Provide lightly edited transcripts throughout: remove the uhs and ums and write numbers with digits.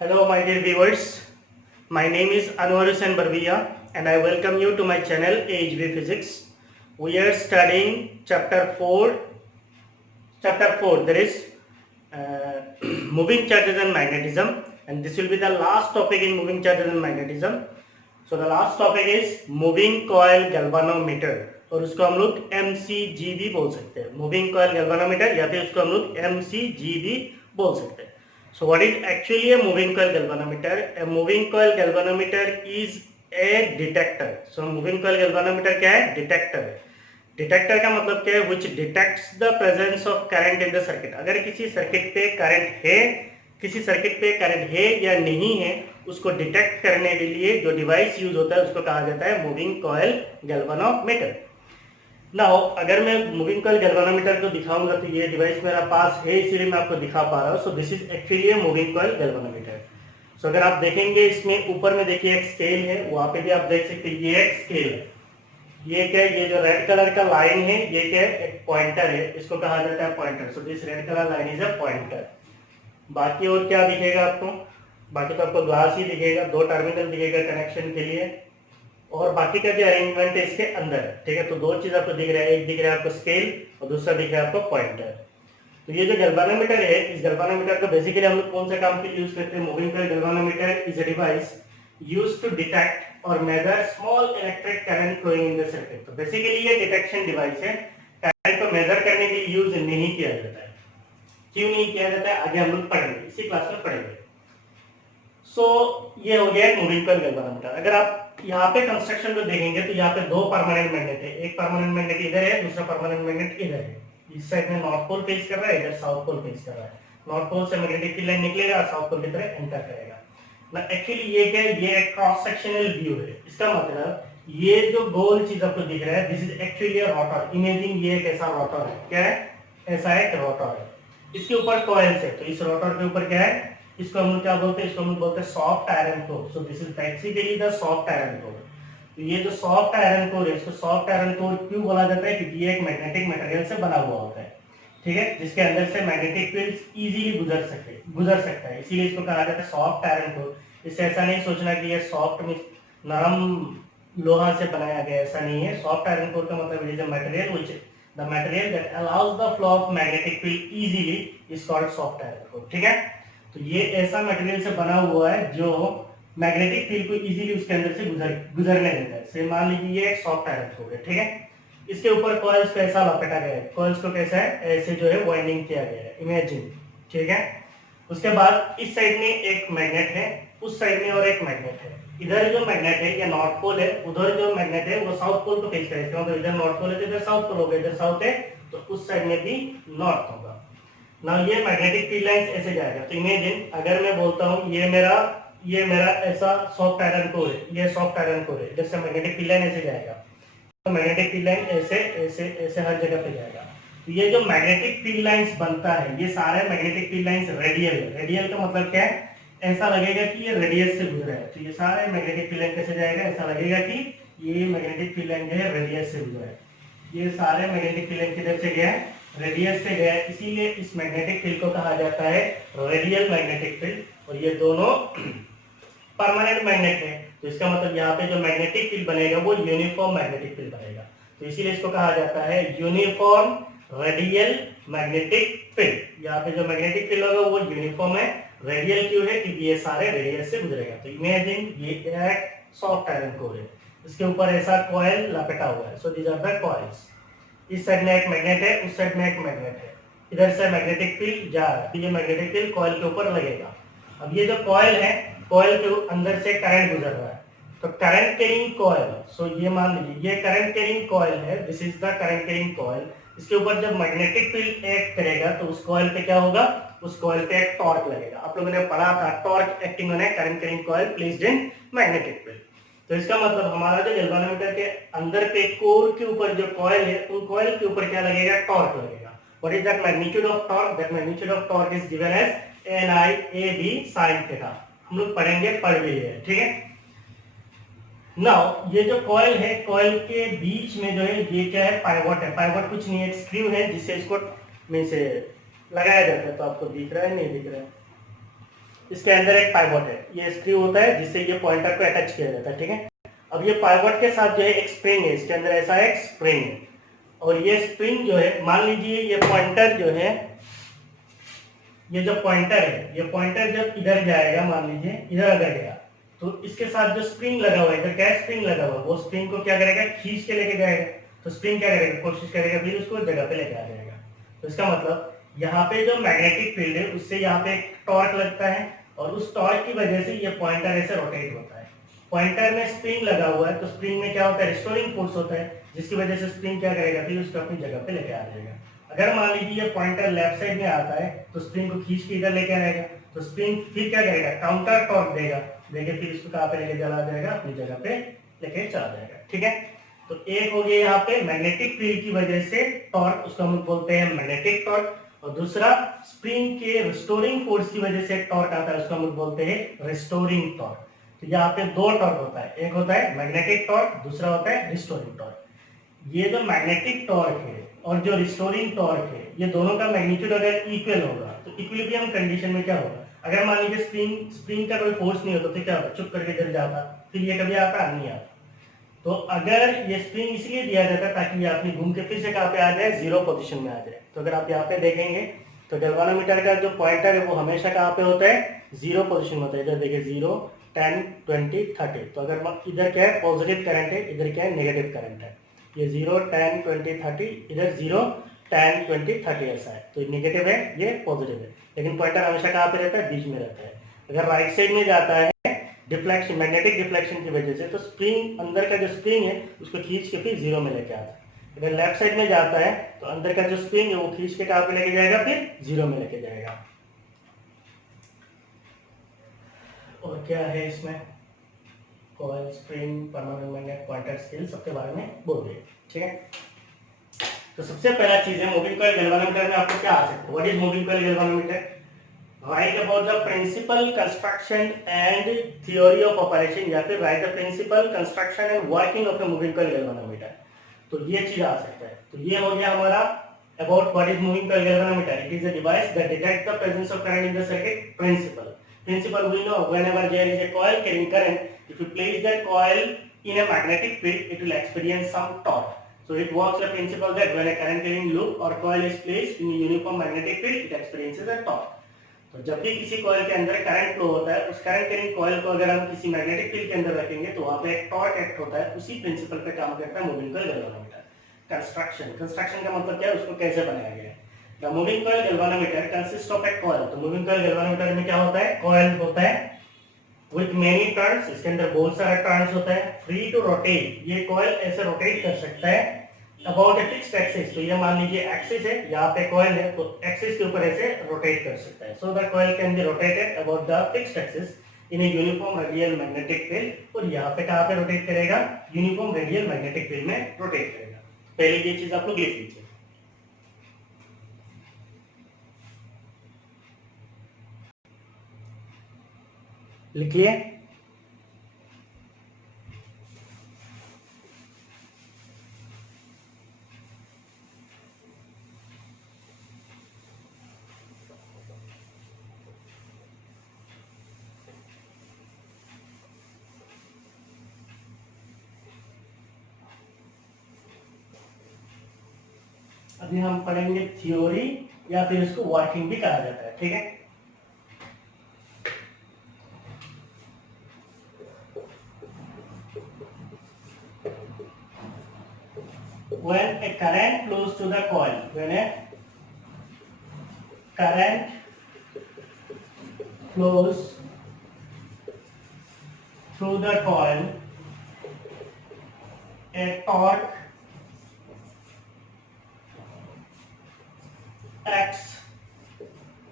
Hello, my dear viewers. My name is Anwar Hussain Barbiya, and I welcome you to my channel AHV Physics. We are studying chapter 4. Chapter 4, there is moving charges and magnetism, and this will be the last topic in moving charges and magnetism. So the last topic is moving coil galvanometer, और उसको हम लोग MCGB बोल सकते हैं. Moving coil galvanometer या फिर उसको हम लोग MCGB बोल सकते हैं. So what is actually a moving coil galvanometer? A moving coil galvanometer is a detector. So moving coil galvanometer क्या है? Detector है. डिटेक्टर का मतलब क्या है? Which detects the presence of current in the circuit. अगर किसी सर्किट पे करंट है, किसी सर्किट पे करंट है या नहीं है, उसको डिटेक्ट करने के लिए जो डिवाइस यूज होता है उसको कहा जाता है मूविंग कॉइल गैल्वानोमीटर. नाउ अगर मैं मूविंग कॉइल गैल्वानोमीटर को दिखाऊंगा तो ये डिवाइस मेरा पास है, इसीलिए मैं आपको दिखा पा रहा हूँ. So this is actually a moving coil galvanometer. So अगर आप देखेंगे इसमें ऊपर में देखिए एक स्केल है, वहां पे भी आप देख सकते हैं ये एक स्केल है. ये क्या है? ये जो रेड कलर का लाइन है ये क्या है? एक पॉइंटर है, इसको कहा जाता है pointer. So this red colour line is a pointer. बाकी और क्या दिखेगा आपको? बाकी तो आपको ग्लास ही दिखेगा, दो टर्मिनल दिखेगा कनेक्शन के लिए, और बाकी का जो अरेंजमेंट है इसके अंदर है. ठीक है, तो दो चीज आपको दिख रहा है, एक दिख रहा है आपको स्केल और दूसरा दिख रहा है आपको पॉइंटर. तो ये जो गैल्वानोमीटर है, इस गैल्वानोमीटर को बेसिकली हम लोग कौन से काम के लिए यूज करते हैं? Moving coil galvanometer is a device used to detect और measure small electric current flowing in the circuit. तो बेसिकली ये डिटेक्शन डिवाइस है, करंट को मेजर करने के लिए यूज नहीं किया जाता है. क्यों नहीं किया जाता है आगे हम लोग पढ़ेंगे, इसी क्लास में पढ़ेंगे. सो ये हो गया मूविंग कॉइल गैल्वानोमीटर. अगर आप यहाँ पे कंस्ट्रक्शन को देखेंगे तो यहाँ पे दो परमानेंट मैग्नेट है, एक परमानेंट मैग्नेट इधर है, दूसरा परमानेंट मैग्नेट इधर है. इस साइड में नॉर्थ पोल फेस कर रहा है, इधर साउथ पोल फेस कर रहा है. नॉर्थ पोल से मैग्नेटिक फील्ड लाइन निकलेगा, साउथ पोल की तरफ एंटर करेगा ना. एक्चुअली ये क्या है? ये एक क्रॉस सेक्शनल व्यू है. इसका मतलब ये जो गोल चीज आपको दिख रहा है, this is actually a rotor. Imagine ये एक ऐसा रोटर है. क्या है? ऐसा एक रोटर है, इसके ऊपर कॉइल्स है. तो इस रोटर के ऊपर क्या है? इसको हम लोग क्या बोलते हैं? इसको हम लोग बोलते हैं soft iron core. So this is basically the soft iron core. तो ये जो सॉफ्ट आयरन कोर है, इसको सॉफ्ट आयरन कोर क्यों बोला जाता है? क्योंकि ये एक मैग्नेटिक मटेरियल से बना हुआ होता है. ठीक है, जिसके अंदर से मैग्नेटिक फील्ड्स इजीली गुजर सकता है, इसीलिए इसको कहा जाता है सॉफ्ट आयरन कोर. इससे ऐसा नहीं सोचना कि ये सॉफ्ट मींस नरम लोहा से बनाया गया, ऐसा नहीं है. सॉफ्ट आयरन कोर का मतलब is a material which the material that allows the flow of magnetic field easily is called soft iron core. ठीक है, तो ये ऐसा मटेरियल से बना हुआ है जो मैग्नेटिक फील्ड को इजीली उसके अंदर से गुजरने देता है. से मान लीजिए ये एक सॉफ्ट आयरन कोर है. ठीक है, इसके ऊपर कॉइल्स को ऐसा लपेटा गया है, कॉइल्स को कैसा है? ऐसे जो है वाइंडिंग किया गया है, इमेजिन. ठीक है, उसके बाद इस साइड में एक मैग्नेट है, उस साइड में और एक मैग्नेट है. इधर जो मैग्नेट है ये नॉर्थ पोल है, उधर जो मैग्नेट है वो साउथ पोल को फेस करेगा. मतलब इधर नॉर्थ पोल है तो इधर साउथ पोल होगा, इधर साउथ है तो उस साइड में भी नॉर्थ होगा. ना ये मैग्नेटिक फील्ड लाइंस ऐसे जाएगा. तो इमेजिन अगर मैं बोलता हूँ ये मेरा ऐसा सॉफ्ट आयरन कोर है, ये सॉफ्ट आयरन कोर है, जैसे मैग्नेटिक फील्ड लाइन ऐसे जाएगा, तो मैग्नेटिक फील्ड लाइन ऐसे ऐसे ऐसे हर जगह पे जाएगा. तो ये जो मैग्नेटिक फील्ड लाइंस बनता है, ये सारे मैग्नेटिक फील्ड लाइंस रेडियल है. रेडियल का मतलब क्या है? ऐसा लगेगा कि ये रेडियस से गुजरा है. तो ये सारे मैग्नेटिक फील्ड लाइन कैसे जाएगा? ऐसा लगेगा कि ये मैग्नेटिक फील्ड लाइन जो है रेडियस से गुजरा है. ये सारे मैग्नेटिक फील्ड लाइन किधर से गया है? रेडियस से गया है. इसीलिए इस मैग्नेटिक फील्ड को कहा जाता है रेडियल मैग्नेटिक फील्ड. और ये दोनों परमानेंट मैग्नेट है, तो इसका मतलब यहाँ पे जो मैग्नेटिक फील्ड बनेगा वो यूनिफॉर्म मैग्नेटिक फील्ड बनेगा. तो इसीलिए इसको कहा जाता है यूनिफॉर्म रेडियल मैग्नेटिक फील्ड. यहाँ पे जो मैग्नेटिक फील्ड होगा वो यूनिफॉर्म है. रेडियल क्यों है? क्योंकि ये सारे रेडियस से गुजरेगा. तो इमेजिन ये एक सॉफ्ट आयरन कोर है, इसके ऊपर ऐसा कॉइल लपेटा हुआ है. So these are the coils. इस साइड में एक मैग्नेट है, उस साइड में एक मैग्नेट है, इधर से मैग्नेटिक फील्ड जा रहा है, तो ये मैग्नेटिक फील्ड कॉइल के ऊपर लगेगा. अब ये जो कॉइल है, कॉइल के अंदर से करंट गुजर रहा है, तो करंट कैरिंग कॉइल. सो ये मान लीजिए ये करंट कैरिंग कॉइल है, this is the current carrying coil. इसके ऊपर जब मैग्नेटिक फील्ड एक्ट करेगा तो उस कॉइल पे क्या होगा? उस कॉइल पे एक टॉर्क लगेगा. आप लोगों ने पढ़ा था torque acting on A current carrying coil placed in magnetic field. तो इसका मतलब हमारा जो गैल्वानोमीटर के अंदर पे कोर के ऊपर जो कॉइल है, उन कॉइल के ऊपर क्या लगेगा? टॉर्क लगेगा. What is that magnitude of torque? That magnitude of torque is given as NI/AB sin theta. हम लोग पढ़ेंगे, पढ़ भी है. ठीक है, नाउ ये जो कॉइल है, कॉइल के बीच में जो है ये क्या है? पाइवट है. पाइवट कुछ नहीं है, एक स्क्रू है जिससे इसको में से लगाया जाता है. तो आपको दिख रहा है? नहीं दिख रहा है? इसके अंदर एक पाइवोट है, ये स्क्रू होता है जिससे ये पॉइंटर को अटैच किया जाता है, ठीक है। अब ये पाइवोट के साथ जो है एक स्प्रिंग है, इसके अंदर ऐसा एक स्प्रिंग है, और ये स्प्रिंग जो है, मान लीजिए ये पॉइंटर जो है, ये जो पॉइंटर है, ये पॉइंटर जब इधर जाएगा, मान लीजिए इधर अगर गया, तो इसके साथ जो स्प्रिंग लगा हुआ है, इधर क्या स्प्रिंग लगा हुआ है, वो स्प्रिंग को क्या करेगा, खींच के लेके जाएगा। तो स्प्रिंग क्या करेगा, कोशिश करेगा फिर उसको जगह पे लेके आ जाएगा। तो इसका मतलब यहाँ पे जो मैग्नेटिक फील्ड है उससे यहाँ पे एक टॉर्क लगता है, और उस टॉर्क की वजह से ये पॉइंटर ऐसे रोटेट होता है। पॉइंटर में स्प्रिंग लगा हुआ है, तो स्प्रिंग में क्या होता है, रिस्टोरिंग फोर्स होता है, जिसकी वजह से स्प्रिंग क्या करेगा, फिर उसको अपनी जगह पे लेके आ जाएगा। अगर मान लीजिए ये पॉइंटर लेफ्ट साइड में आता है, तो स्प्रिंग को खींच के इधर लेके आएगा, तो स्प्रिंग फिर क्या करेगा, काउंटर टॉर्क देगा, देके फिर इसको कहाँ पे लेके चला जाएगा, अपनी जगह पे लेके चला जाएगा, ठीक है। तो एक हो गया यहाँ पे मैग्नेटिक फील्ड की वजह से टॉर्क, उसको हम बोलते हैं मैग्नेटिक टॉर्क, और दूसरा स्प्रिंग के रिस्टोरिंग फोर्स की वजह से टॉर्क आता है, उसको हम बोलते हैं रिस्टोरिंग टॉर्क। तो यहाँ पे दो टॉर्क होता है, एक होता है मैग्नेटिक टॉर्क, दूसरा होता है रिस्टोरिंग टॉर्क। ये जो मैग्नेटिक टॉर्क है और जो रिस्टोरिंग टॉर्क है, ये दोनों का मैग्नीट्यूड अगर इक्वल होगा, तो इक्विलिब्रियम कंडीशन में क्या होगा, अगर मान लीजिए स्प्रिंग का कोई फोर्स नहीं होता तो क्या होता, चुप करके गिर जाता, फिर ये कभी आता नहीं आता। तो अगर ये स्प्रिंग इसलिए दिया जाता है ताकि ये अपनी घूम के फिर से कहाँ पे आ जाए, जीरो पोजीशन में आ जाए। तो अगर आप यहाँ पे देखेंगे तो गैल्वानोमीटर का जो पॉइंटर है वो हमेशा कहाँ पे होता है, जीरो पोजीशन में होता है। इधर देखिए 0, 10, 20, 30। तो अगर इधर क्या है, पॉजिटिव करंट है, इधर क्या है, नेगेटिव करंट है। ये 0, 10, 20, 30, इधर 0, 10, 20, 30 ऐसा है। तो नेगेटिव है, ये पॉजिटिव है, लेकिन पॉइंटर हमेशा कहाँ पे रहता है, बीच में रहता है। अगर राइट साइड में जाता है डिफ्लेक्शन, मैग्नेटिक डिफ्लेक्शन की वजह से, तो स्प्रिंग, अंदर का जो स्प्रिंग है उसको खींच के फिर जीरो में लेके आता है। अगर लेफ्ट साइड में जाता है तो अंदर का जो स्प्रिंग है वो खींच के कहाँ पे लेके जाएगा, फिर जीरो में लेके जाएगा। और क्या है इसमें, coil, spring, permanent magnet, pointer, scale, सबके बारे में बोल दिए, ठीक है। तो सबसे पहला चीज है मूविंग कॉइल गैल्वानोमीटर में आपको क्या आ सकता है, what is moving coil galvanometer. Write about the principle, construction and theory of operation, या फिर write the principle, construction and working of a moving coil galvanometer। तो ये चीज आ सकता है। तो ये हो गया हमारा about what is moving coil galvanometer। It is a device that detects the presence of current in the circuit. Principle we know, whenever there is a coil carrying current, if you place that coil in a magnetic field, it will experience some torque. So it works the principle that when a current carrying loop or coil is placed in a uniform magnetic field, it experiences a torque। तो जब भी किसी coil के अंदर current flow होता है, उस current carrying coil को अगर हम किसी मैग्नेटिक फील्ड के अंदर रखेंगे तो वहां पे एक टॉर्क एक्ट होता है। उसी प्रिंसिपल पे काम करता है मूविंग कॉइल गैल्वानोमीटर। कंस्ट्रक्शन का मतलब क्या है, उसको कैसे बनाया गया है। The moving coil galvanometer consist of A coil. तो मूविंग कॉइल गैल्वानोमीटर में क्या होता है, कॉइल होता है विद मेनी टर्न्स, इसके अंदर बहुत सारे टर्न्स होता है। फ्री टू रोटेट, ये कॉइल ऐसे रोटेट कर सकता है अबाउट ए फिक्स्ड एक्सिस। तो ये मान लीजिए एक्सिस है, यहाँ पे कॉइल है, तो एक्सिस के ऊपर ऐसे रोटेट कर सकता है। So the coil can be rotated about the fixed axis in a uniform radial magnetic field. और यहाँ पे कहाँ पे रोटेट करेगा, यूनिफॉर्म रेडियल मैग्नेटिक फील्ड में रोटेट करेगा। पहले ये चीज आप लोग लिख लीजिए। लिखिए। अभी हम पढ़ेंगे थ्योरी, या फिर इसको वर्किंग भी कहा जाता है, ठीक है। When a current flows to the coil, when a current flows through the coil, a torque acts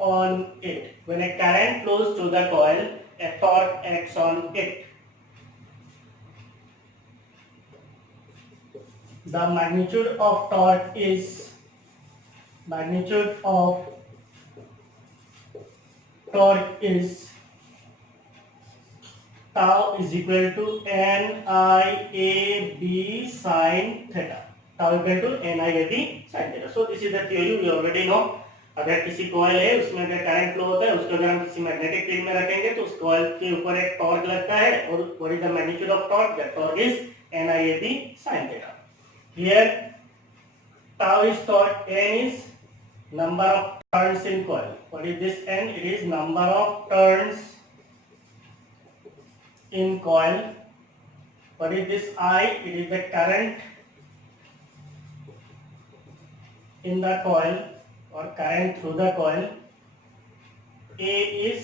on it. When a current flows through the coil, a torque acts on it. The magnitude of torque is tau is equal to NIAB sin theta. Tau equal to NIAB sin theta. So this is the theory we already know. अगर किसी coil है उसमें अगर current flow होता है, उसको अगर हम किसी मैग्नेटिक फील्ड में रखेंगे तो उस कॉइल के ऊपर एक टॉर्क लगता है, और what is the magnitude of torque? That torque is NIAB sin theta. Here tau is torque, n is number of turns in coil. What is this n? It is number of turns in coil. What is this I? It is the current in the coil or current through the coil. A is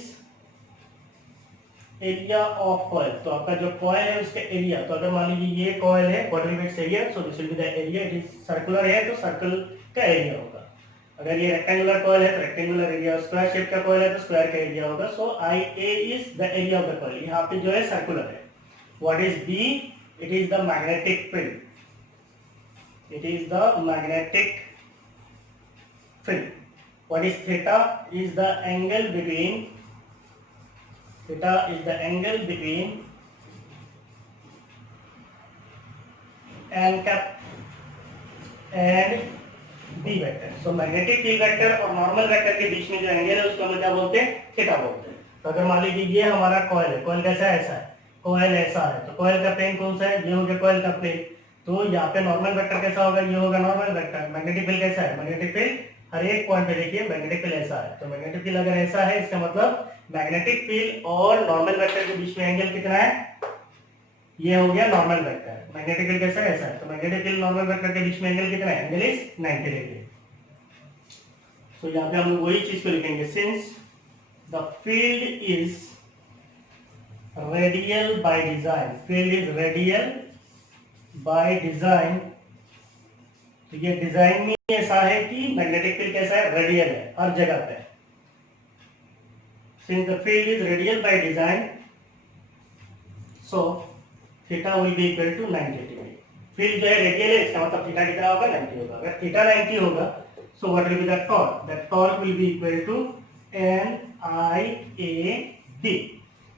area of coil. तो आपका जो coil है उसका area, तो अगर मान लीजिए ये कॉइल है quarter metres area, so this will be the area. It is circular है तो सर्कल का एरिया होगा. अगर ये रेक्टेंगुलर कॉइल है तो रेक्टेंगुलर एरिया, स्क्वायर शेप का कॉइल है तो स्क्वायर का एरिया होगा. So I A is the area of the coil. यहाँ पे जो है सर्कुलर है. What is B? It is the magnetic field. It is the magnetic field. What is theta? Is the angle between theta is the angle between n cap and b vector. So magnetic field vector और normal vector के बीच में जो angle है उसको हम क्या बोलते हैं? थीटा बोलते हैं. तो अगर मान लीजिए ये हमारा कॉइल है, कॉइल कैसा है? ऐसा है. कॉइल ऐसा है तो कॉइल का प्लेन कौन सा है? ये हो गया कॉइल का प्लेन. तो यहाँ पे नॉर्मल वेक्टर कैसा होगा? ये होगा नॉर्मल वेक्टर. मैग्नेटिक फील्ड कैसा है? मैग्नेटिक फील्ड हर एक पॉइंट पे देखिए मैग्नेटिक फील्ड ऐसा है. तो मैग्नेटिक फील्ड अगर ऐसा है इसका मतलब मैग्नेटिक फील्ड और नॉर्मल वेक्टर के बीच में एंगल कितना है? ये हो गया नॉर्मल वेक्टर. मैग्नेटिक फील्ड कैसा है? ऐसा है. तो मैग्नेटिक फील्ड नॉर्मल वेक्टर के बीच में एंगल कितना है? Angle is 90 degree. सो यहाँ पे हम लोग वही चीज को लिखेंगे. Since the field is radial by design, field is radial by design. तो ये डिजाइन में ऐसा है कि मैग्नेटिक फील्ड कैसा है? रेडियल है हर जगह पे. Since the field is radial by design, so theta will be equal to 90 degree. Field जो है रेडियल है इसका मतलब थीटा कितना होगा? 90 होगा. अगर थीटा 90 होगा, so what will be the torque? The torque will be equal to NIAB,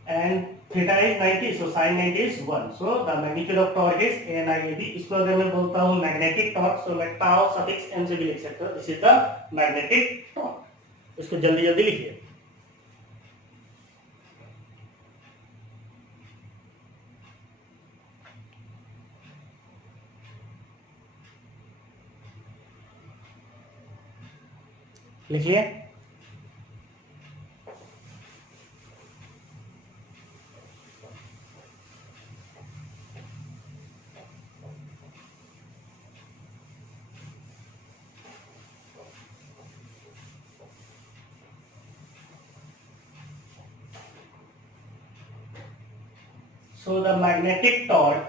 and theta is 90, so sin 90 is 1. So the magnitude of torque is NIAB. इसको अगर मैं बोलता हूँ मैग्नेटिक टॉर्क, so मैं tau suffix n से भी लिख सकता हूँ. This is the magnetic torque. इसको जल्दी जल्दी लिखिए. लिखिए. So the magnetic torque,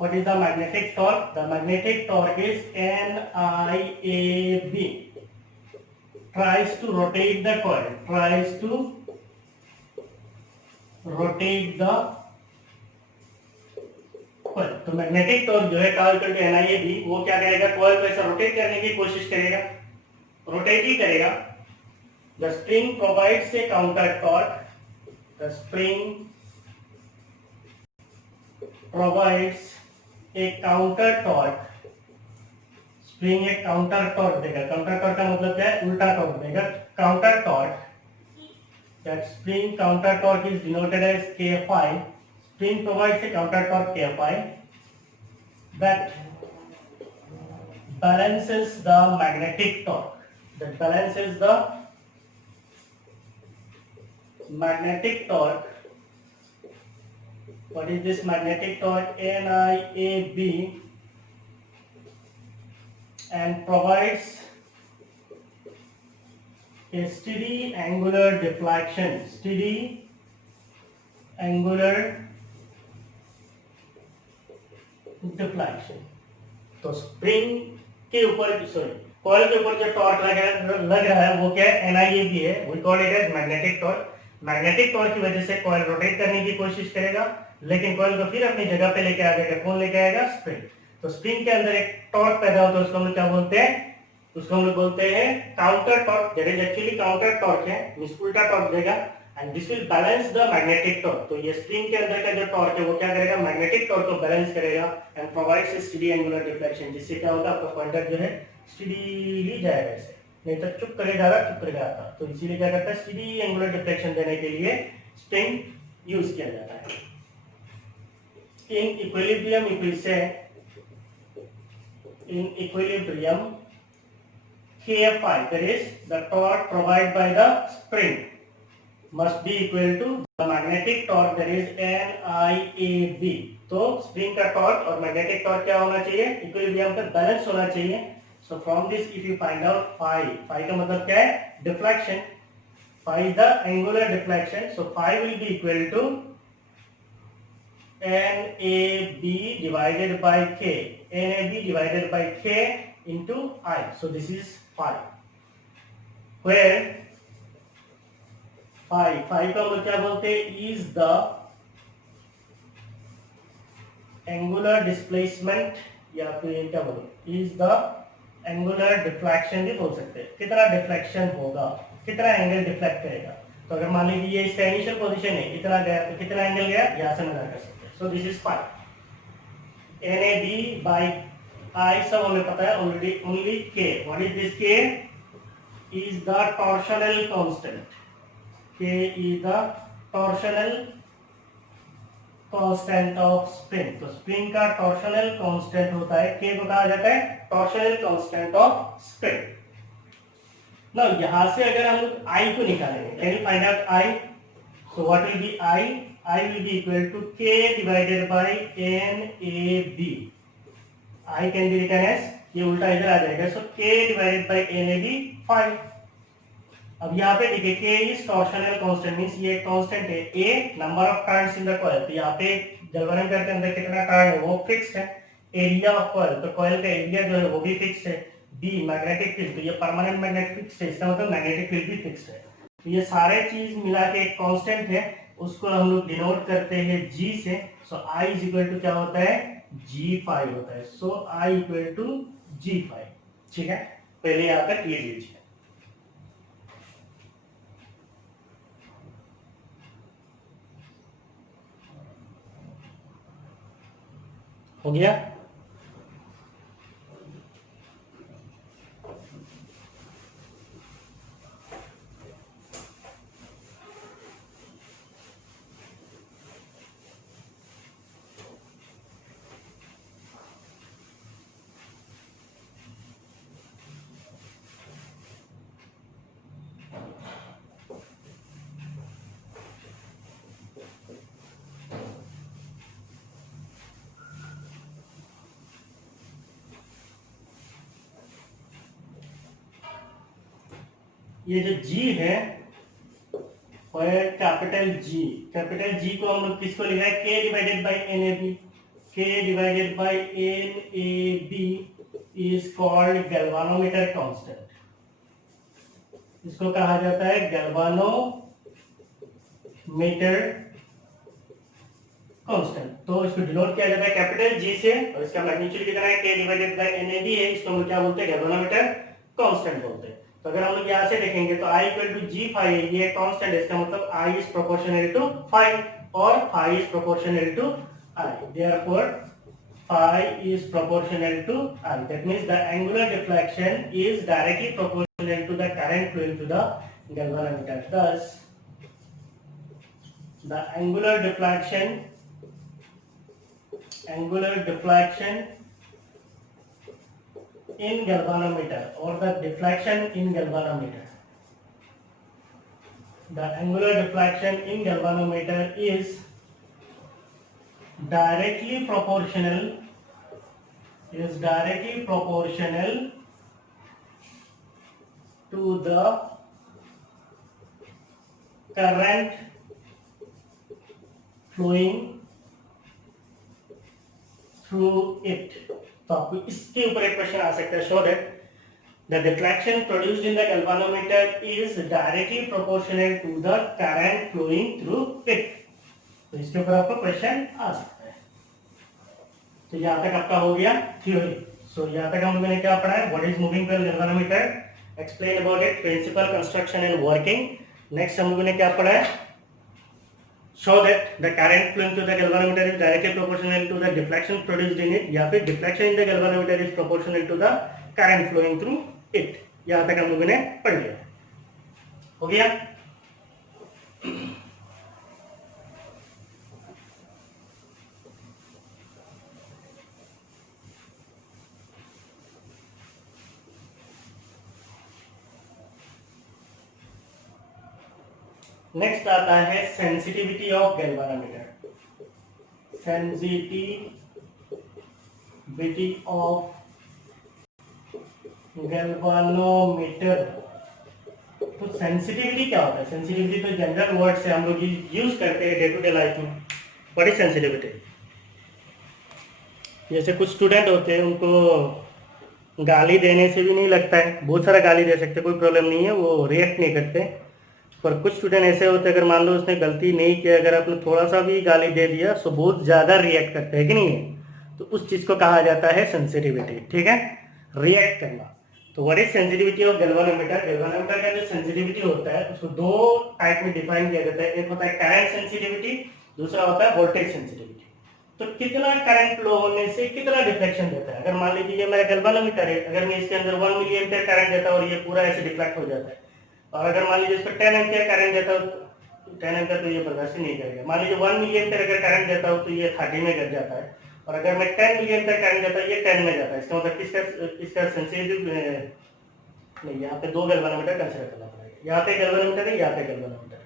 what is the magnetic torque? The magnetic torque is NIAB. Tries to rotate the coil, तो मैग्नेटिक टॉर्क जो है टॉर्क इक्वल टू NIAB, वो क्या करेगा? कॉइल को ऐसा रोटेट करने की कोशिश करेगा, रोटेट ही करेगा. The spring provides a counter torque. The spring provides a counter torque. Spring एक काउंटर टॉर्क देगा. काउंटर टॉर्क का मतलब क्या है? उल्टा टॉर्क देगा. Counter torque, that spring counter torque is denoted as Kφ. Spring provides a counter torque Kφ that balances the magnetic torque. Magnetic torque. What is this magnetic torque? NIAB, and provides a steady angular deflection. तो spring के ऊपर, sorry coil के ऊपर जो torque लग रहा है वो क्या है? NIAB है. We call it as magnetic torque. Magnetic torque की वजह से कॉइल रोटेट करने की कोशिश करेगा, लेकिन कॉइल को फिर अपनी जगह पे लेके आ जाएगा. कौन लेके आएगा? स्प्रिंग. तो स्प्रिंग के अंदर एक टॉर्क पैदा होता है, उसको हम लोग क्या बोलते हैं? उसको हम लोग बोलते हैं counter torque. That is actually counter torque है, मींस उल्टा टॉर्क देगा. And this will balance the magnetic torque. तो ये स्प्रिंग के अंदर का जो टॉर्क है वो क्या करेगा, मैग्नेटिक टॉर्क को बैलेंस करेगा and provides a steady angular deflection, जिससे क्या होगा, आपका पॉइंटर जो है स्टेडीली जाएगा ऐसे, नहीं तो चुप करे जा रहा, चुप करे जाता। तो इसीलिए क्या करता है, स्टेडी एंगुलर डिफ्लेक्शन देने के लिए स्प्रिंग यूज किया जाता है। In equilibrium, in equilibrium Kfi, that is the torque provided by the spring, must be equal to the magnetic torque, that is NIAB। तो स्प्रिंग का टॉर्क और मैग्नेटिक टॉर्क क्या होना चाहिए, इक्विलिब्रियम पे बैलेंस होना चाहिए। So from this if you find out phi, phi का मतलब क्या है, deflection, phi is the angular deflection. So phi will be equal to NAB divided by K, NAB divided by K into I. So this is phi, where phi का मतलब क्या बोलते हैं, is the angular displacement, या फिर क्या बोलो, is the angular deflection भी बोल सकते हैं, कितना डिफ्लेक्शन होगा, कितना एंगल डिफ्लेक्ट करेगा। तो अगर मान लीजिए ये इसका इनिशियल पोजीशन है, इतना गया तो कितना एंगल गया, यहाँ से मेजर कर सकते हैं। So this is phi, NAB by I सब हमें पता है already, only K, what is this K, is the torsional constant, K is the torsional constant of spring। तो spring का torsional constant होता है, K को कहा जाता है torsional constant of spring। now यहाँ से अगर हम लोग I को निकालेंगे, can you find out I? so what will be I? I will be equal to K divided by NAB। I can be written as, ये उल्टा इधर आ जाएगा, so K divided by NAB 5। अब यहाँ पे देखिए K is torsional constant, means ये constant है, A number of turns in the coil। तो यहाँ पे गैल्वेनोमीटर के अंदर कितना टर्न है वो फिक्स्ड है। एरिया ऑफ कॉइल, तो कॉइल का एरिया जो है वो भी फिक्स्ड है। B मैग्नेटिक फील्ड, तो ये परमानेंट मैग्नेटिक फिक्स्ड है, इसका मतलब मैग्नेटिक फील्ड भी फिक्स्ड है। तो ये सारे चीज मिला के एक कांस्टेंट है, उसको हम लोग डिनोट करते हैं G से। सो I इज इक्वल टू क्या होता है, G5 होता है। सो I इक्वल टू G5। ठीक है, पहले यहाँ तक ये लीजिए, हो गया। ये जो G है कैपिटल G को हम लोग किसको लिखा है, K divided by NAB। K divided by NAB is called galvanometer constant, इसको कहा जाता है गैल्वानोमीटर कांस्टेंट। तो इसको डिनोट किया जाता है कैपिटल G से, और इसका मैग्नीट्यूड कितना है, K डिवाइडेड बाई NAB है, इसको हम क्या बोलते हैं, गैल्वानोमीटर कांस्टेंट बोलते हैं। तो अगर हम लोग यहाँ से देखेंगे तो I इक्वल टू G5 है, ये कांस्टेंट है, इसका मतलब I इज प्रोपोर्शनल टू 5 और phi इज proportional to I, therefore phi is proportional to I। that means the angular deflection is directly proportional to the current flowing to the galvanometer। thus the angular deflection in galvanometer, or the deflection in galvanometer, the angular deflection in galvanometer is directly proportional to the current flowing through it। तो आपको इसके ऊपर एक question आ सकता है, show that the deflection produced in the galvanometer is directly proportional to the current flowing through it. तो इसके ऊपर आपको क्वेश्चन आ सकता है। तो यहाँ तक आपका हो गया थ्योरी। सो यहाँ तक हम लोगों ने क्या पढ़ा है, what is moving coil galvanometer, explain about it, principle, construction and working. Next हम लोगों ने क्या पढ़ा है, show that the current flowing through the galvanometer is directly proportional to the deflection produced in it, या फिर deflection in the galvanometer is proportional to the current flowing through it। यहाँ तक हम लोगों ने पढ़ लिया, हो गया। नेक्स्ट आता है sensitivity of galvanometer. Sensitivity of galvanometer. तो सेंसिटिविटी क्या होता है? सेंसिटिविटी तो जनरल वर्ड से हम लोग यूज करते हैं डे टू डे लाइफ में। What is sensitivity? जैसे कुछ स्टूडेंट होते हैं, उनको गाली देने से भी नहीं लगता है, बहुत सारा गाली दे सकते, कोई प्रॉब्लम नहीं है, वो रिएक्ट नहीं करते। पर कुछ स्टूडेंट ऐसे होते हैं, अगर मान लो उसने गलती नहीं किया, अगर आपने थोड़ा सा भी गाली दे दिया तो बहुत ज़्यादा रिएक्ट करते हैं कि नहीं है? तो उस चीज़ को कहा जाता है सेंसिटिविटी। ठीक है, रिएक्ट करना। तो what is sensitivity of galvanometer? Galvanometer का जो सेंसिटिविटी होता है उसको दो टाइप में डिफाइन किया जाता है। एक होता है करंट सेंसिटिविटी, दूसरा होता है वोल्टेज सेंसिटिविटी। तो कितना करंट फ्लो होने से कितना डिफ्लेक्शन देता है? अगर मान लीजिए ये मेरा गैल्वानोमीटर है, अगर मैं इसके अंदर 1 मिली एम्पियर करंट देता हूं और ये पूरा ऐसे डिफ्लेक्ट हो जाता है, और अगर मान लीजिए इसको 10 एम्पियर करंट देता हूँ, 10 एम्पियर तो ये बर्दाश्त नहीं करेगा। मान लीजिए 1 मिली एम्पियर अगर करंट देता हूँ तो ये 30 में गिर जाता है, और अगर मैं 10 मिली एम्पियर करंट देता हूँ ये 10 में जाता है। इसका मतलब इसका सेंसिटिव नहीं, यहाँ पे दो गैल्वानोमीटर कंसीडर करना पड़ेगा। यहाँ पे गैल्वानोमीटर है, यहाँ पे गैल्वानोमीटर है।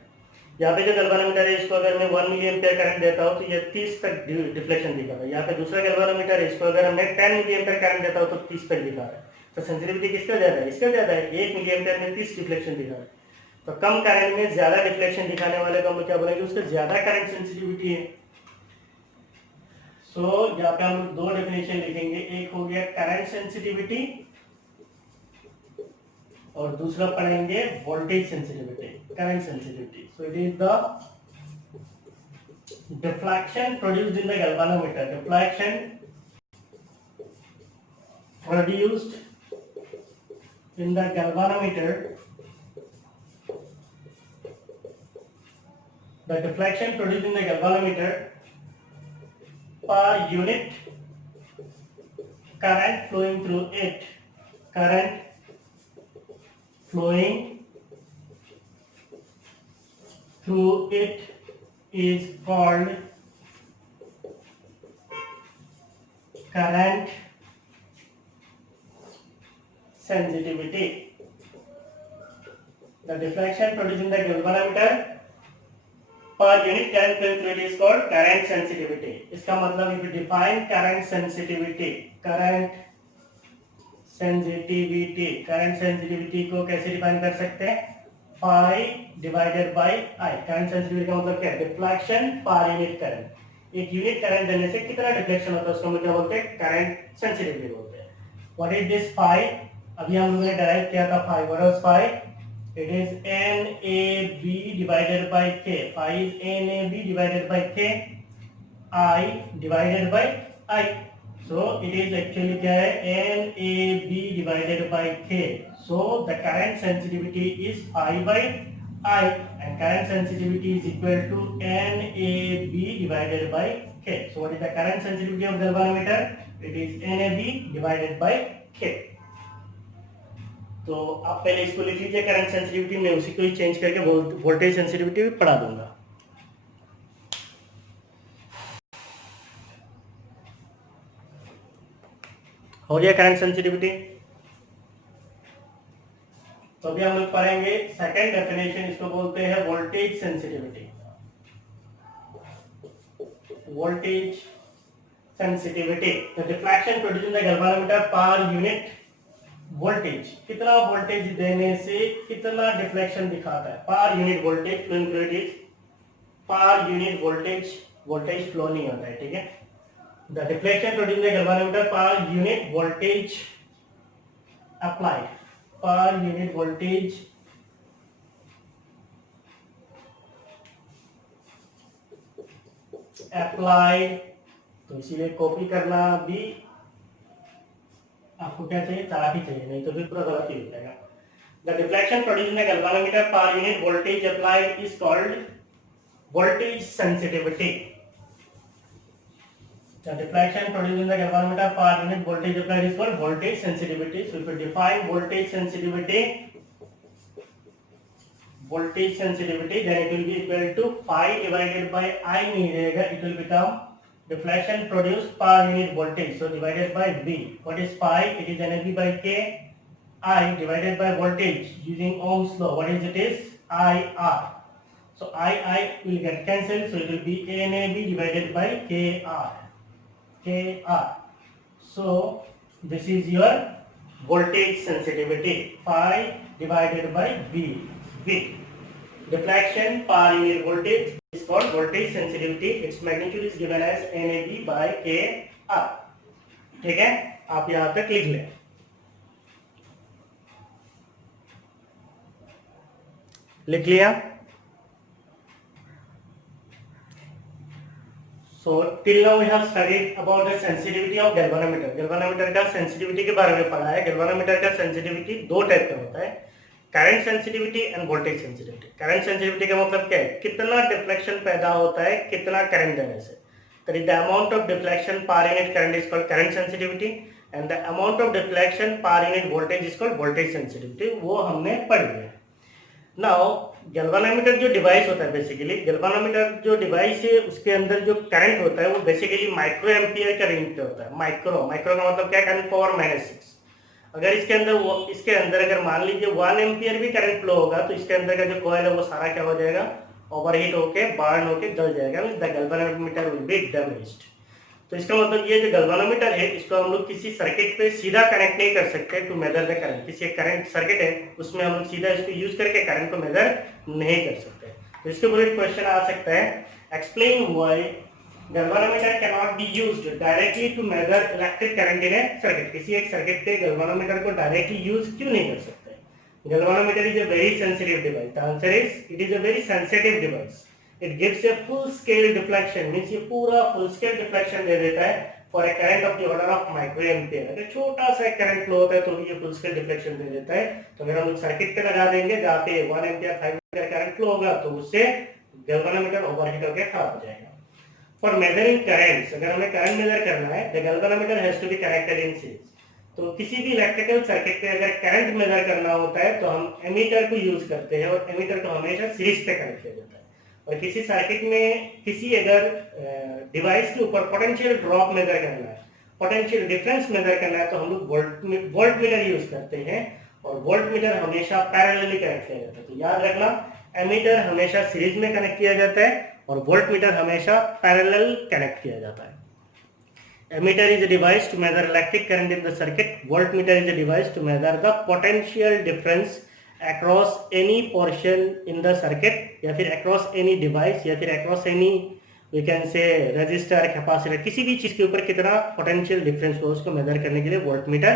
यहाँ पे जो गैल्वानोमीटर है इसको अगर मैं 1 मिली एम्पियर करंट देता हूँ तो ये 30 तक डिफ्लेक्शन दिखाता है। यहाँ पे दूसरा गैल्वानोमीटर है, इसको अगर मैं 10 मिली एम्पियर करंट देता हूँ तो 30 तक दिखा रहा है। तो सेंसिटिविटी किसका ज्यादा है? इसका ज्यादा है। 1 मिली एम्पियर में 30 डिफ्लेक्शन दिखा रहा है। तो कम करंट में ज्यादा डिफ्लेक्शन दिखाने वाले को हम क्या बोलेंगे? उसका ज्यादा करंट सेंसिटिविटी है। सो यहाँ पे हम दो डेफिनेशन लिखेंगे, एक हो गया करंट सेंसिटिविटी और दूसरा पढ़ेंगे voltage sensitivity, current sensitivity. So it is the deflection produced in the galvanometer, deflection produced in the galvanometer, the deflection produced in the galvanometer per unit current flowing through it, current flowing through it is called current sensitivity. The deflection produced in the galvanometer per unit current flowing through it is called current sensitivity. इसका मतलब if you define current sensitivity को कैसे define कर सकते हैं? phi divided by I। Current sensitivity का मतलब क्या है? Deflection per unit current. एक यूनिट करंट देने से कितना डिफ्लेक्शन होता है उसको हम क्या बोलते हैं? करंट सेंसिटिविटी बोलते हैं। What is this phi? अभी हम लोगों ने डिराइव किया था phi। What was phi? It is NAB divided by K। phi is NAB divided by K, I divided by I। So it is actually क्या है? NAB divided by K। So the current sensitivity is phi by I, and current sensitivity is equal to NAB divided by K। So what is the current sensitivity of galvanometer? It is NAB divided by K। तो आप पहले इसको लिख लीजिए current sensitivity, मैं उसी को ही change करके वोल्टेज सेंसिटिविटी भी पढ़ा दूंगा। हो गया करंट सेंसिटिविटी। तो अभी हम लोग पढ़ेंगे सेकंड डेफिनेशन, इसको बोलते हैं voltage sensitivity. Voltage sensitivity, the deflection produced in the galvanometer per unit voltage, कितना वोल्टेज देने से कितना डिफ्लेक्शन दिखाता है? Per unit voltage flowing through it, per unit voltage flow नहीं होता है। ठीक है, the deflection produced in the galvanometer per unit voltage applied, per unit voltage applied. तो इसीलिए कॉपी करना भी आपको क्या चाहिए? चार्ट ही चाहिए, नहीं तो फिर पूरा गलत ही हो जाएगा। The deflection produced in the galvanometer per unit voltage applied is called voltage sensitivity. The deflection produced in the galvanometer per unit voltage applied is called voltage sensitivity. So if you define voltage sensitivity, then it will be equal to phi divided by I मिलेगा. It will become deflection produced per unit voltage. So divided by V. What is phi? It is energy by K. I divided by voltage using Ohm's law. What is it is? IR. So I will get cancelled. So it will be NAB divided by KR. So this is your voltage sensitivity, phi divided by V. Deflection per unit voltage is called voltage sensitivity. Its magnitude is given as NAB by KR. ठीक है, आप यहाँ तक लिख लें. लिख लिया. So till now we have studied about the sensitivity of galvanometer. galvanometer का sensitivity के बारे में पढ़ा है. galvanometer का sensitivity दो टाइप का होता है, current sensitivity end voltage sensitivity. Current sensitivity का मतलब क्या है? कितना डिफ्लेक्शन पैदा होता है कितना करंट देने से. The amount of deflection per unit current is called current sensitivity and the amount of deflection पर unit voltage is called voltage sensitivity. वो हमने पढ़ लिया. नाउ गैल्वानोमीटर जो डिवाइस होता है, बेसिकली गैल्वानोमीटर जो डिवाइस है उसके अंदर जो करंट होता है वो बेसिकली माइक्रो एम्पियर का रेंज पे होता है. माइक्रो का मतलब क्या है? 10⁻⁶. अगर इसके अंदर अगर मान लीजिए 1 एम्पियर भी करंट फ्लो होगा तो इसके अंदर का जो कॉइल है वो सारा क्या हो जाएगा? ओवरहीट होके बर्न होके जल जाएगा. Means the galvanometer will be damaged. तो इसका मतलब ये जो गैल्वानोमीटर है इसको हम लोग किसी सर्किट पे सीधा कनेक्ट नहीं कर सकते टू मेजर द करंट. किसी करंट सर्किट है उसमें हम लोग सीधा इसको यूज करके करंट को मेजर नहीं कर सकते. तो इसके ऊपर एक क्वेश्चन आ सकता है, explain why galvanometer cannot be used directly to measure electric current in a circuit. किसी एक सर्किट पे galvanometer को डायरेक्टली यूज क्यों नहीं कर सकते? Galvanometer is a very sensitive device. The answer is it is a very sensitive device. It gives a full scale deflection, means ये पूरा full scale deflection दे देता है for a current of the order of microampere. अगर छोटा सा current flow होता है तो ये full scale deflection दे देता है. तो अगर हम लोग सर्किट पे लगा देंगे जहाँ पे 1 एम्पियर 5 एम्पियर करंट फ्लो होगा तो उससे galvanometer ओवरहीट होकर खराब हो जाएगा. For measuring currents, अगर हमें करंट मेजर करना है, the galvanometer has to be connected in series. तो किसी भी इलेक्ट्रिकल सर्किट पे अगर करंट मेजर करना होता है तो हम एमीटर को यूज करते हैं और एमीटर को हमेशा सीरीज पे कनेक्ट किया जाता है. और किसी सर्किट में किसी अगर डिवाइस के ऊपर पोटेंशियल ड्रॉप मेजर करना है, पोटेंशियल डिफरेंस मेजर करना है तो हम लोग वोल्ट मीटर यूज करते हैं और वोल्ट मीटर हमेशा पैरेलली कनेक्ट किया जाता है. तो याद रखना, एमीटर हमेशा सीरीज में कनेक्ट किया जाता है और वोल्ट मीटर हमेशा पैरेलल कनेक्ट किया जाता है. Ammeter is a device to measure electric current in the circuit. Voltmeter is a device to measure the potential difference across any portion in the circuit, या फिर across any device, या फिर across any we can say resistor, capacitor, किसी भी चीज के ऊपर कितना पोटेंशियल डिफरेंस हो उसको मेजर करने के लिए वोल्ट मीटर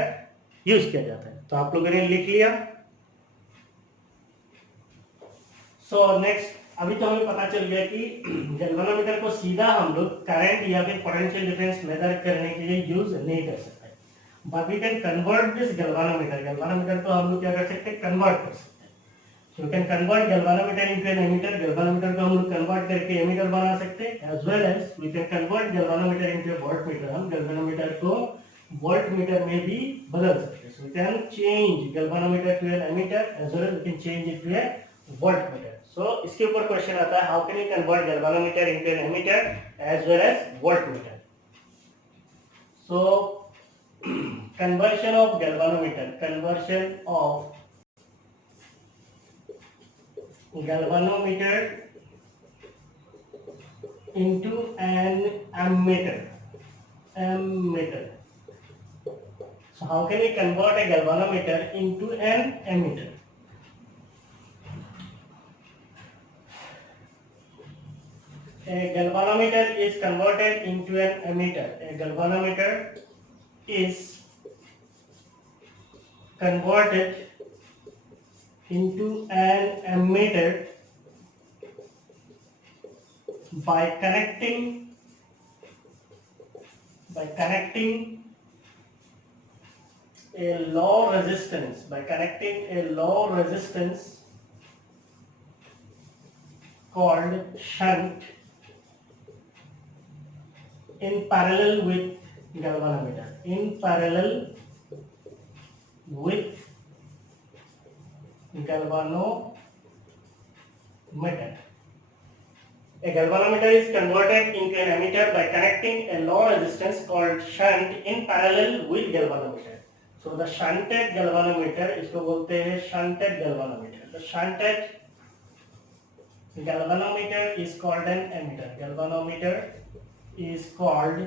यूज किया जाता है. तो आप लोगों ने लिख लिया. सो नेक्स्ट, अभी तो हमें पता चल गया कि गैल्वानोमीटर को सीधा हम लोग करंट या फिर पोटेंशियल डिफरेंस मेजर करने के लिए यूज नहीं कर सकते. But we can convert this galvanometer को हम लोग क्या कर सकते हैं? कन्वर्ट कर सकते हैं. So we can convert galvanometer into an ammeter. Galvanometer को हम लोग कन्वर्ट करके एमीटर बना सकते हैं. As well as we can convert galvanometer into a voltmeter. हम गैल्वानोमीटर को वोल्टमीटर में भी बदल सकते हैं. So we can change galvanometer to an ammeter as well as we can change it to a voltmeter. So इसके ऊपर question आता है, how can you convert galvanometer into an ammeter as well as voltmeter. So conversion of galvanometer into an ammeter. So how can we convert a galvanometer into an ammeter? A galvanometer is converted into an ammeter. A galvanometer is converted into an ammeter by connecting a low resistance, called shunt in parallel with galvanometer. In parallel with galvanometer. A galvanometer is converted into an ammeter by connecting a low resistance called shunt in parallel with galvanometer. So the shunted galvanometer, इसको बोलते हैं shunted galvanometer. The shunted galvanometer is called an ammeter. Galvanometer is called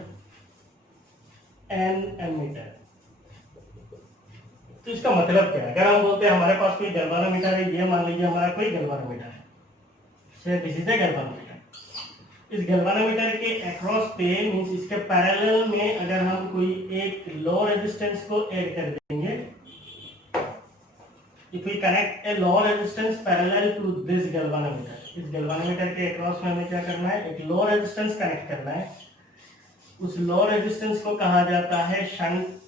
an ammeter. तो इसका मतलब क्या है? अगर हम बोलते हैं हमारे पास कोई गैल्वानोमीटर है, ये मान लीजिए हमारा कोई गैल्वानोमीटर है, से दिस इज अ गैल्वानोमीटर। इस गैल्वानोमीटर के अक्रॉस पे मींस इसके पैरेलल में अगर हम कोई एक लो रेजिस्टेंस को ऐड कर देंगे, if we connect a low resistance parallel to this galvanometer, इस गैल्वानोमीटर के अक्रॉस में हमें क्या करना है? एक लो रेजिस्टेंस कनेक्ट करना है। उस लो रेजिस्टेंस को कहा जाता है शंट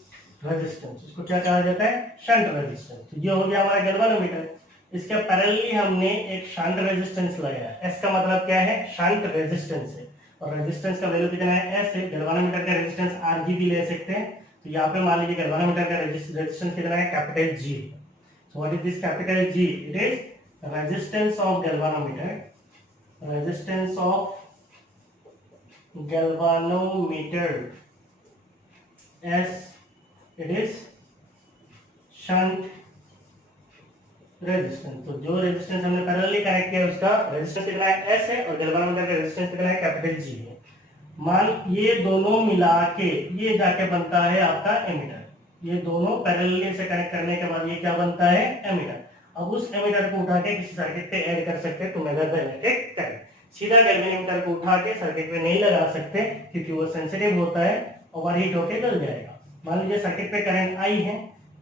रेजिस्टेंस। इसको क्या कहा जाता है? Shunt resistance. तो ये हो गया हमारा गैल्वानोमीटर। इसके पैरेलली हमने एक शंट रेजिस्टेंस लगाया। एस का मतलब क्या है? शंट रेजिस्टेंस है, और रेजिस्टेंस का वैल्यू कितना है? एस है। गैल्वानोमीटर का रेजिस्टेंस आरजी भी ले सकते हैं। तो यहाँ पे मान लीजिए गैल्वानोमीटर का रेजिस्टेंस कितना है? Capital G. So what is this capital G? It is resistance of galvanometer, resistance of galvanometer as it is shunt resistance. तो जो रेजिस्टेंस हमने पैरेलली कनेक्ट किया उसका रेजिस्टेंस कितना है? एस है, और गैल्वानोमीटर का रेजिस्टेंस कितना है? कैपिटल जी है। मान ये दोनों मिला के ये जाके बनता है आपका एमीटर। ये दोनों पैरेलली से कनेक्ट करने के बाद ये क्या बनता है? एमीटर। अब उस एमीटर को उठा के किसी सर्किट पे ऐड कर सकते हैं to measure the electric current. सीधा गैल्वेनोमीटर को उठा के सर्किट पे नहीं लगा सकते क्योंकि वो सेंसिटिव होता है, ओवरहीट होके जल जाएगा। मान लीजिए सर्किट पे करंट आई है,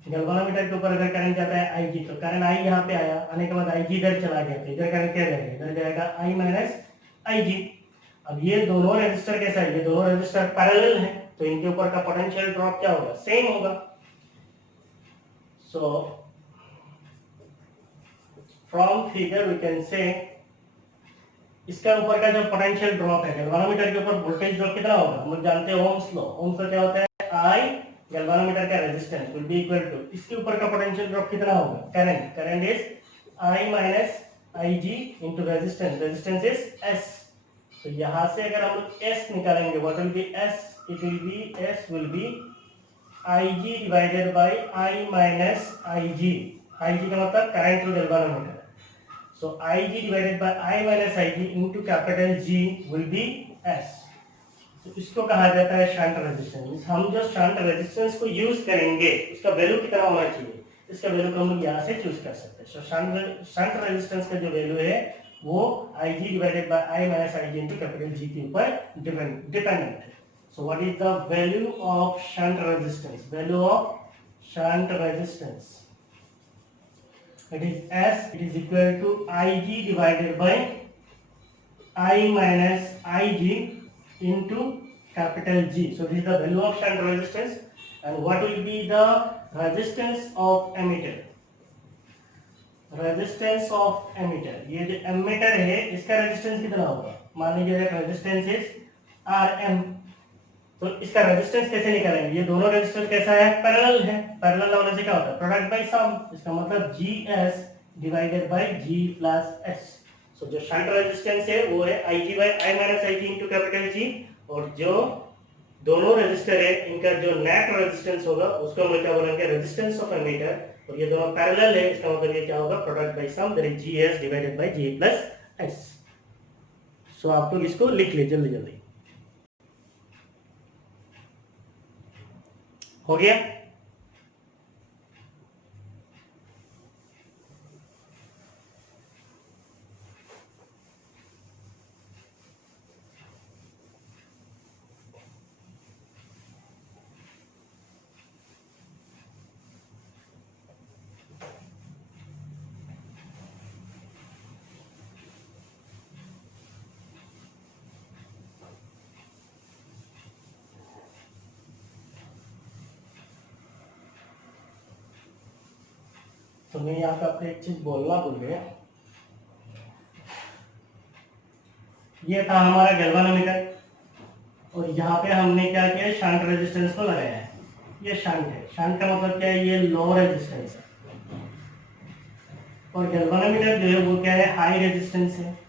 गैल्वेनोमीटर के ऊपर अगर करंट जाता है आई जी, तो करंट आई यहाँ पे आया, आने के बाद आई जी इधर चला गया, तो इधर करंट क्या जाएगा? इधर जाएगा आई माइनस आई जी। अब ये दोनों रेजिस्टर कैसा है? ये दोनों रेजिस्टर पैरेलल है, तो इनके ऊपर का पोटेंशियल ड्रॉप क्या होगा? सेम होगा। So from figure we can say इसका ऊपर का जो पोटेंशियल ड्रॉप है, गैल्वेनोमीटर के ऊपर वोल्टेज ड्रॉप कितना होगा? हम लोग जानते हैं ओम्स लॉ। ओम्स लॉ क्या होता है? आई गैल्वेनोमीटर का resistance will be equal to, इसके ऊपर का पोटेंशियल ड्रॉप कितना होगा? Current, current is I minus I G into resistance, resistance is S. तो यहां से अगर हम लोग एस निकालेंगे, what will be S? It will be S will be I G divided by I minus I G. I G का मतलब current through galvanometer. So Ig divided by I minus Ig into capital G will be S. तो इसको कहा जाता है shunt resistance. हम जो shunt resistance को यूज करेंगे उसका वैल्यू कितना होना चाहिए? इसका वैल्यू को हम लोग यहाँ से चूज कर सकते हैं। सो शंट रेजिस्टेंस का जो वैल्यू है वो Ig divided by I minus Ig into capital G के ऊपर डिपेंडेंट है। So what is the value of shunt resistance? Value of shunt resistance, it is S, it is equal to Ig divided by I minus Ig into capital G. So this is the value of shunt resistance. And what will be the resistance of ammeter? Resistance of ammeter, ये जो ammeter है इसका resistance कितना होगा? मान लीजिए resistance is Rm, तो इसका रेजिस्टेंस कैसे निकालेंगे? ये दोनों रेजिस्टेंस कैसा है? पैरेलल है। पैरेलल होने से क्या होता है? Product by sum. इसका मतलब GS divided by G plus S। So जो शंट रेजिस्टेंस है वो है Ig by I minus Ig into capital G, और जो दोनों रेजिस्टर है इनका जो नेट रेजिस्टेंस होगा उसको हम क्या बोलेंगे? Resistance of ammeter. और ये दोनों पैरेलल है, इसका मतलब ये क्या होगा? Product by sum, that is GS divided by G plus S। So आप लोग इसको लिख लीजिए जल्दी जल्दी। हो गया? तो मैं यहाँ पे आपको एक चीज बोलना भूल गया। ये था हमारा गैल्वानोमीटर और यहाँ पे हमने क्या किया, शंट रेजिस्टेंस को लगाया है। ये शंट है, शंट का मतलब क्या है, ये लो रेजिस्टेंस है और गैल्वानोमीटर जो है वो क्या है, हाई रेजिस्टेंस है।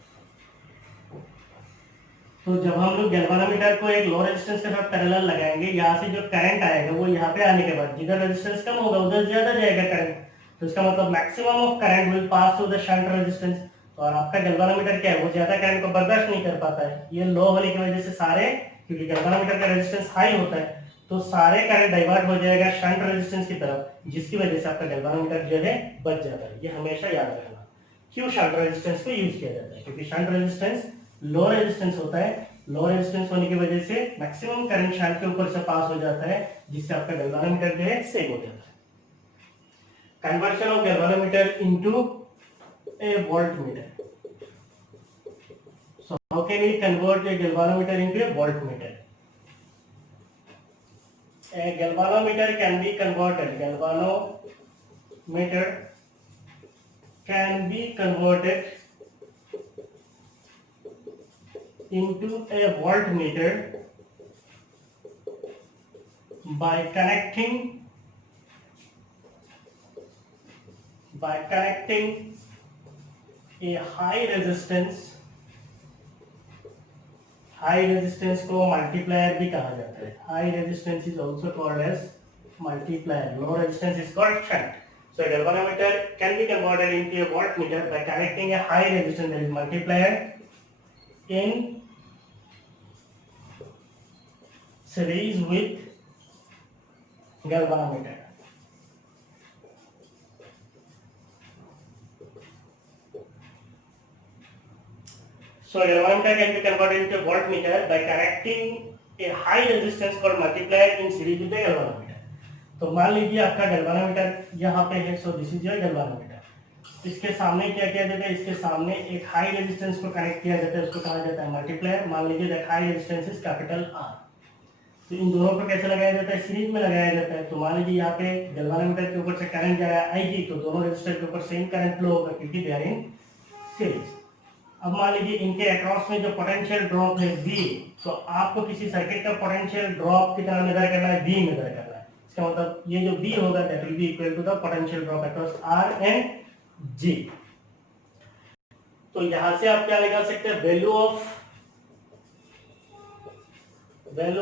तो जब हम लोग गैल्वानोमीटर को एक लो रेजिस्टेंस के साथ पैरेलल लगाएंगे, यहाँ से जो करंट आएगा वो यहाँ पे आने के बाद जिधर रेजिस्टेंस कम होगा उधर ज्यादा जाएगा करंट, तो इसका मतलब maximum of current will pass through the shunt resistance. और आपका गैल्वानोमीटर क्या है, वो ज्यादा करंट को बर्दाश्त नहीं कर पाता है। ये लो होने की वजह से सारे, क्योंकि गैल्वानोमीटर का रेजिस्टेंस हाई होता है तो सारे करंट डाइवर्ट हो जाएगा शंट रेजिस्टेंस की तरफ, जिसकी वजह से आपका गैल्वानोमीटर जो है बच जाता है। ये हमेशा याद रखना। क्यों शंट रेजिस्टेंस को यूज किया जाता है, क्योंकि शंट रेजिस्टेंस लो रेजिस्टेंस होता है। लो रेजिस्टेंस होने की वजह से मैक्सिमम करंट शंट के ऊपर से पास हो जाता है, जिससे आपका गैल्वानोमीटर जो है सेव हो जाता है। Conversion of galvanometer into a voltmeter. So how can we convert a galvanometer into a voltmeter? A galvanometer can be converted. Galvanometer can be converted into a voltmeter by connecting a high resistance को multiplier भी कहा जाता है। High resistance is also called as multiplier. Low resistance is called shunt. So a galvanometer can be converted into a voltmeter by connecting a high resistance, that is multiplier, in series with galvanometer. So a galvanometer can be converted into a voltmeter by connecting a high resistance called multiplier in series with the galvanometer. तो मान लीजिए आपका galvanometer यहाँ पे है, सो this is your galvanometer. इसके सामने क्या किया जाता है, इसके सामने एक हाई रेजिस्टेंस को कनेक्ट किया जाता है, उसको कहा जाता है मल्टीप्लायर। मान लीजिए that high resistance is capital R. तो इन दोनों को कैसे लगाया जाता है, सीरीज में लगाया जाता है। तो मान लीजिए यहाँ पे गैल्वानोमीटर के ऊपर से करंट जा रहा है आईजी, तो दोनों रेजिस्टर के ऊपर सेम करंट फ्लो होगा क्योंकि दे आर इन सीरीज। अब मान लीजिए इनके अक्रॉस में जो पोटेंशियल ड्रॉप है V, तो आपको किसी सर्किट का पोटेंशियल ड्रॉप कितना मेजर करना है, V मेजर करना है। इसका मतलब ये जो V होगा that will be equal to the potential drop across R and G। तो यहां से आप क्या निकाल सकते हैं, वैल्यू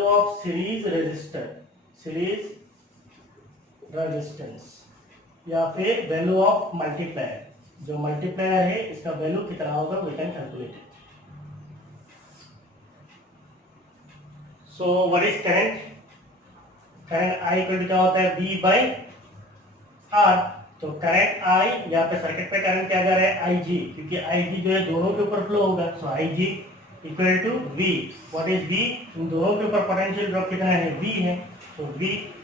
ऑफ सीरीज रेजिस्टेंस या फिर वैल्यू ऑफ मल्टीप्लायर। जो मल्टीप्लायर है इसका वैल्यू कितना होगा, we can calculate it. So what is current I equal क्या होता है, V बाई R। तो करंट I, यहाँ पे सर्किट पे करंट क्या जा रहा है, IG, क्योंकि IG जो है दोनों के ऊपर फ्लो होगा। So IG equal to V। What is V, इन दोनों के ऊपर पोटेंशियल ड्रॉप कितना है, V है। तो V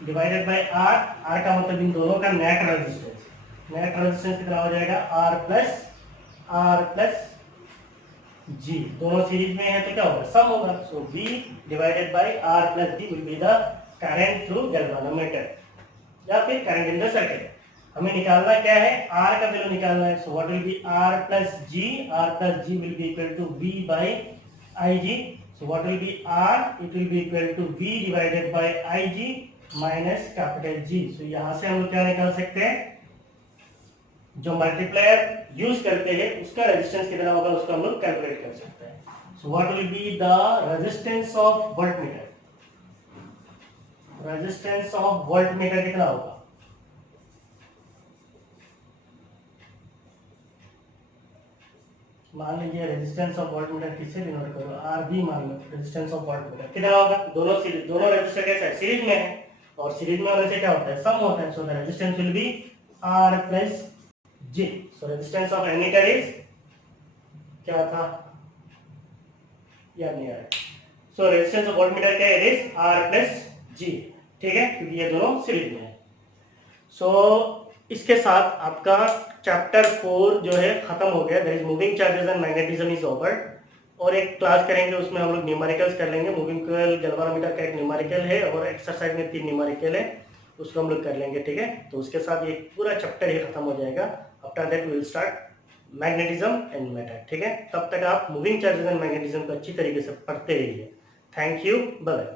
divided by R। R का मतलब इन दोनों का नेट रेजिस्टेंस कितना हो जाएगा, R प्लस G। दोनों सीरीज में है तो क्या होगा, सम होगा। सो V divided by R plus G will be the current through galvanometer या फिर करंट इन द सर्किट। हमें निकालना क्या है, R का वैल्यू निकालना है। So what will be R plus G will be equal to V by IG। So what will be R, it will be equal to V divided by IG minus capital G। So यहां से हम लोग क्या निकाल सकते हैं, जो multiplier use करते हैं उसका रेजिस्टेंस कितना होगा, उसको हम लोग कैलकुलेट कर सकते हैं। सो what will be the resistance of voltmeter. Resistance of voltmeter कितना होगा, मान लीजिए रेजिस्टेंस ऑफ वोल्टमीटर किससे डिनोट करो, RB मान लो। रेजिस्टेंस ऑफ वोल्टमीटर कितना होगा, दोनों रेजिस्टर कैसे है, सीरीज में है और सीरीज में होने से क्या होता है, सम होता है। So the resistance will be R plus G। So resistance of ammeter is क्या था, याद नहीं आ रहा। सो रेजिस्टेंस ऑफ वोल्टमीटर क्या है, it is R plus G। ठीक है, क्योंकि ये दोनों सीरीज में है। सो इसके साथ आपका चैप्टर 4 जो है खत्म हो गया। That is moving charges and magnetism is over. और एक क्लास करेंगे, उसमें हम लोग न्यूमेरिकल्स कर लेंगे। मूविंग कॉइल गैल्वानोमीटर का एक न्यूमेरिकल है और एक्सरसाइज में 3 न्यूमेरिकल है, उसको हम लोग कर लेंगे। ठीक है, तो उसके साथ ये पूरा चैप्टर ही खत्म हो जाएगा। After that we will start magnetism and matter. ठीक है, तब तक आप मूविंग चार्जेस एंड मैग्नेटिज्म को अच्छी तरीके से पढ़ते रहिए। Thank you, bye.